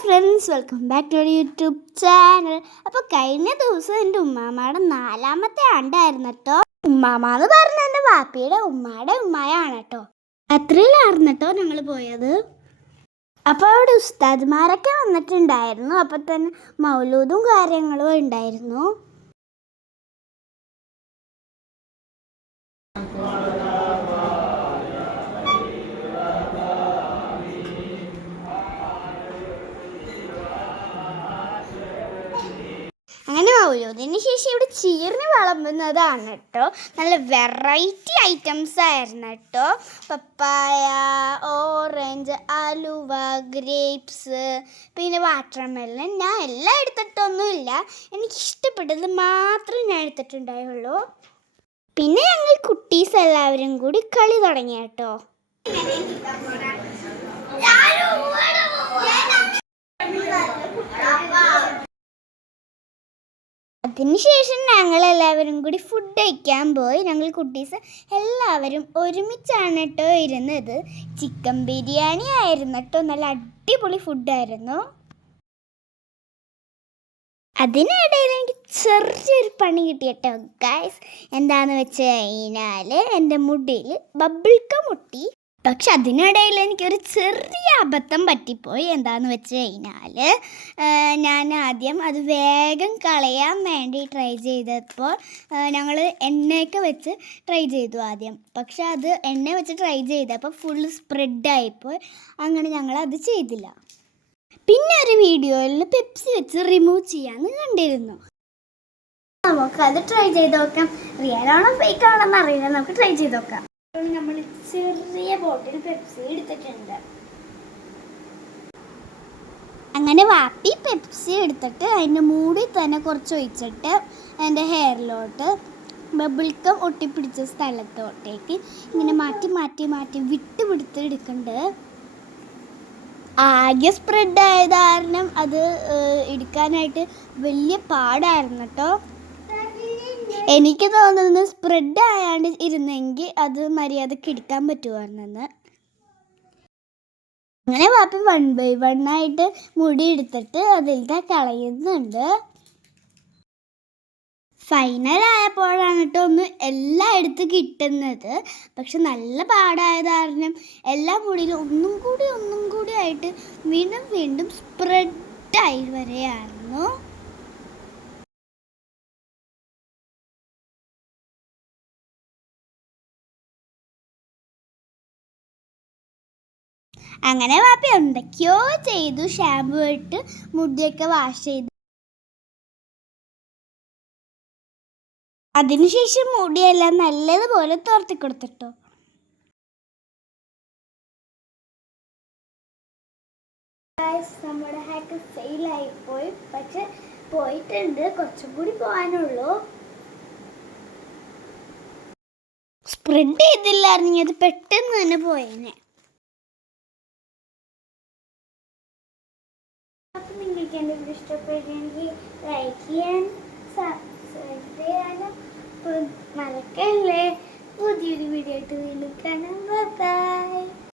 Friends welcome back to YouTube channel അപ്പോൾ കഴിഞ്ഞ ദിവസം എന്റെ ഉമ്മാമ്മയുടെ നാലാമത്തെ ആണ്ടായിരുന്നു കേട്ടോ. ഉമ്മാമ എന്ന് പറഞ്ഞ എന്റെ വാപ്പിയുടെ ഉമ്മയുടെ ഉമ്മയാണ് കേട്ടോ. അത്രയിലായിരുന്നു കേട്ടോ ഞങ്ങൾ പോയത്. അപ്പോൾ അവിടെ ഉസ്താദ്മാരൊക്കെ വന്നിട്ടുണ്ടായിരുന്നു. അപ്പോൾ തന്നെ മൗലൂദും കാര്യങ്ങളും ഉണ്ടായിരുന്നു. മൗലൂദിന് ശേഷം ഇവിടെ ചീർന്ന് വിളമ്പുന്നതാണ് കേട്ടോ. നല്ല വെറൈറ്റി ഐറ്റംസ് ആയിരുന്നു കേട്ടോ. പപ്പായ ഓറഞ്ച് അലുവ ഗ്രേപ്സ് പിന്നെ വാട്ടർമെലൺ ഞാൻ എല്ലാം എടുത്തിട്ടൊന്നുമില്ല. എനിക്ക് ഇഷ്ടപ്പെട്ടത് മാത്രമേ ഞാൻ എടുത്തിട്ടുണ്ടായുള്ളൂ. പിന്നെ ഞങ്ങൾ കുട്ടീസ് എല്ലാവരും കൂടി കളി തുടങ്ങി കേട്ടോ. അതിനുശേഷം ഞങ്ങൾ എല്ലാവരും കൂടി ഫുഡ് കഴിക്കാൻ പോയി. ഞങ്ങൾ കുട്ടീസ് എല്ലാവരും ഒരുമിച്ചാണ് കേട്ടോ ഇരുന്നത്. ചിക്കൻ ബിരിയാണി ആയിരുന്നു കേട്ടോ നല്ല അടിപൊളി ഫുഡായിരുന്നു അതിനിടയിൽ എനിക്ക് ചെറിയൊരു പണി കിട്ടി കേട്ടോ ഗൈസ് എന്താണെന്ന് വെച്ച് കഴിഞ്ഞാൽ എന്റെ മുടിയിൽ ബബിൾക്ക മുട്ടി. പക്ഷെ അതിനിടയിൽ എനിക്കൊരു ചെറിയ അബദ്ധം പറ്റിപ്പോയി. എന്താണെന്ന് വെച്ച് കഴിഞ്ഞാൽ ഞാൻ ആദ്യം അത് വേഗം കളയാൻ വേണ്ടി ട്രൈ ചെയ്തപ്പോൾ ഞങ്ങൾ എണ്ണയൊക്കെ വെച്ച് ട്രൈ ചെയ്തു ആദ്യം. പക്ഷെ അത് എണ്ണ വെച്ച് ട്രൈ ചെയ്തപ്പോൾ ഫുൾ സ്പ്രെഡായിപ്പോയി അങ്ങനെ ഞങ്ങൾ അത് ചെയ്തില്ല. പിന്നെ ഒരു വീഡിയോയിൽ പെപ്സി വെച്ച് റിമൂവ് ചെയ്യാന്ന് കണ്ടിരുന്നു. നമുക്ക് അത് ട്രൈ ചെയ്ത് നോക്കാം. റിയൽ ആണോ ഫേക്ക് ആണോ എന്നറിയില്ല നമുക്ക് ട്രൈ ചെയ്ത് നോക്കാം. നമ്മൾ ചെറിയ ബോട്ടിൽ പെപ്സി എടുത്തിട്ടുണ്ട്. അങ്ങനെ വാപ്പി പെപ്സി എടുത്തിട്ട് അതിന്റെ മൂടി തന്നെ കുറച്ച് ഒഴിച്ചിട്ട് എന്റെ ഹെയറിലോട്ട് ബബിൾക്കം ഒട്ടിപ്പിടിച്ച സ്ഥലത്തോട്ടേക്ക് ഇങ്ങനെ മാറ്റി മാറ്റി മാറ്റി വിട്ട് പിടുത്ത് എടുക്കുന്നുണ്ട് ആകെ സ്പ്രെഡ് ആയത് കാരണം അത് എടുക്കാനായിട്ട് വലിയ പാടായിരുന്നു കേട്ടോ. എനിക്ക് തോന്നുന്നു സ്പ്രെഡ് ആയാണ്ട് ഇരുന്നെങ്കിൽ അത് മര്യാദയ്ക്ക് എടുക്കാൻ പറ്റുമായിരുന്നെന്ന് അങ്ങനെ വാപ്പി വൺ ബൈ വൺ ആയിട്ട് മുടി എടുത്തിട്ട് അതിലത്തെ കളയുന്നുണ്ട്. ഫൈനൽ ആയപ്പോഴാണ് കേട്ടോ ഒന്ന് എല്ലായിടത്തും കിട്ടുന്നത്. പക്ഷെ നല്ല പാടായത് കാരണം എല്ലാ മുടിയിലും ഒന്നും കൂടി ഒന്നും കൂടി ആയിട്ട് വീണ്ടും വീണ്ടും സ്പ്രെഡായി വരെയായിരുന്നു. അങ്ങനെ വാപ്പി എന്തൊക്കെയോ ചെയ്തു. ഷാമ്പു ഇട്ട് മുടിയൊക്കെ വാഷ് ചെയ്തു. അതിനുശേഷം മുടിയെല്ലാം നല്ലതുപോലെ തോർത്തി കൊടുത്തിട്ടോ. നമ്മുടെ ഹാക്ക് ഫെയിലായി പോയി. പക്ഷെ പോയിട്ടുണ്ട്. കുറച്ചും കൂടി പോകാനുള്ളൂ സ്പ്രെഡ് ചെയ്തില്ലായിരുന്നെങ്കിൽ അത് പെട്ടെന്ന് തന്നെ പോയേനെ. വീഡിയോ ഇഷ്ടപ്പെടുകയാണെങ്കിൽ ലൈക്ക് ചെയ്യാൻ